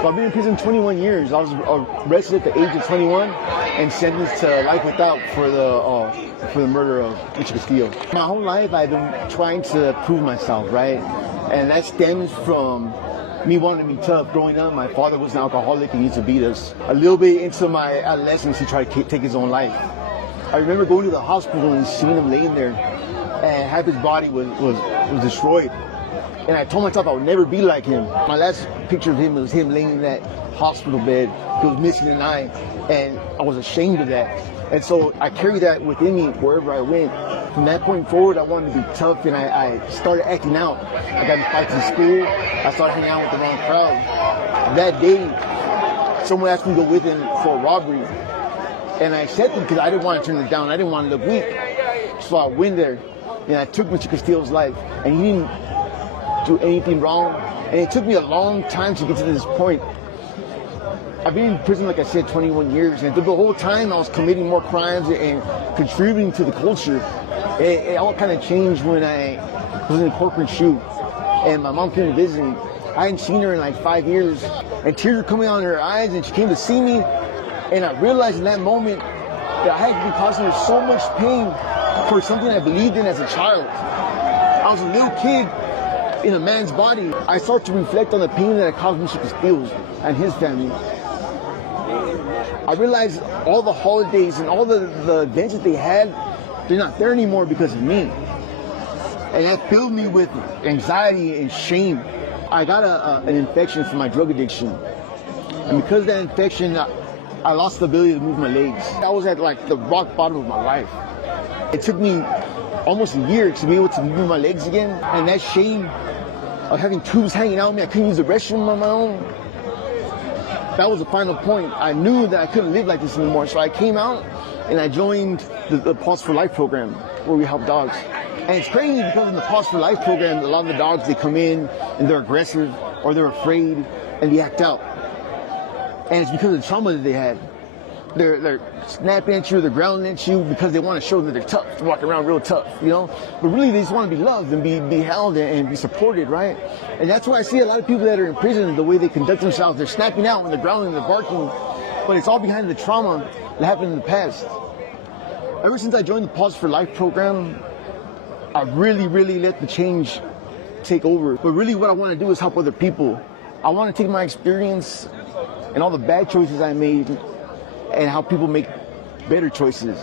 I've been in prison 21 years. I was arrested at the age of 21 and sentenced to life without for the murder of Mr. Castillo. My whole life I've been trying to prove myself, right? And that stems from me wanting to be tough. Growing up, my father was an alcoholic and he used to beat us. A little bit into my adolescence, he tried to take his own life. I remember going to the hospital and seeing him laying there, and half his body was destroyed. And I told myself I would never be like him. My last picture of him was him laying in that hospital bed. He was missing an eye, and I was ashamed of that. And so I carried that within me wherever I went. From that point forward, I wanted to be tough, and I started acting out. I got in fights in school. I started hanging out with the wrong crowd. That day, someone asked me to go with him for a robbery, and I accepted because I didn't want to turn it down. I didn't want to look weak. So I went there, and I took Mr. Castillo's life, and he didn't do anything wrong, and it took me a long time to get to this point. I've been in prison, like I said, 21 years, and the whole time I was committing more crimes and contributing to the culture. It all kind of changed when I was in a corporate shoe, and my mom came to visit me. I hadn't seen her in like 5 years, and tears were coming out of her eyes, and she came to see me, and I realized in that moment that I had been causing her so much pain for something I believed in as a child. I was a little kid in a man's body. I started to reflect on the pain that I caused Mr. Castillo and his family. I realized all the holidays and all the events that they had, they're not there anymore because of me. And that filled me with anxiety and shame. I got an infection from my drug addiction. And because of that infection, I lost the ability to move my legs. I was at like the rock bottom of my life. It took me almost a year to be able to move my legs again. And that shame of having tubes hanging out of me, I couldn't use the restroom on my own. That was the final point. I knew that I couldn't live like this anymore. So I came out and I joined the Pause for Life program where we help dogs. And it's crazy because in the Pause for Life program, a lot of the dogs, they come in and they're aggressive or they're afraid and they act out. And it's because of the trauma that they had. They're snapping at you, they're growling at you because they want to show that they're tough, to walk around real tough, you know? But really they just want to be loved and be held and be supported, right? And that's why I see a lot of people that are in prison, the way they conduct themselves, they're snapping out when they're growling, they're barking, but it's all behind the trauma that happened in the past. Ever since I joined the Pause for Life program, I really let the change take over. But really what I want to do is help other people. I want to take my experience and all the bad choices I made and how people make better choices.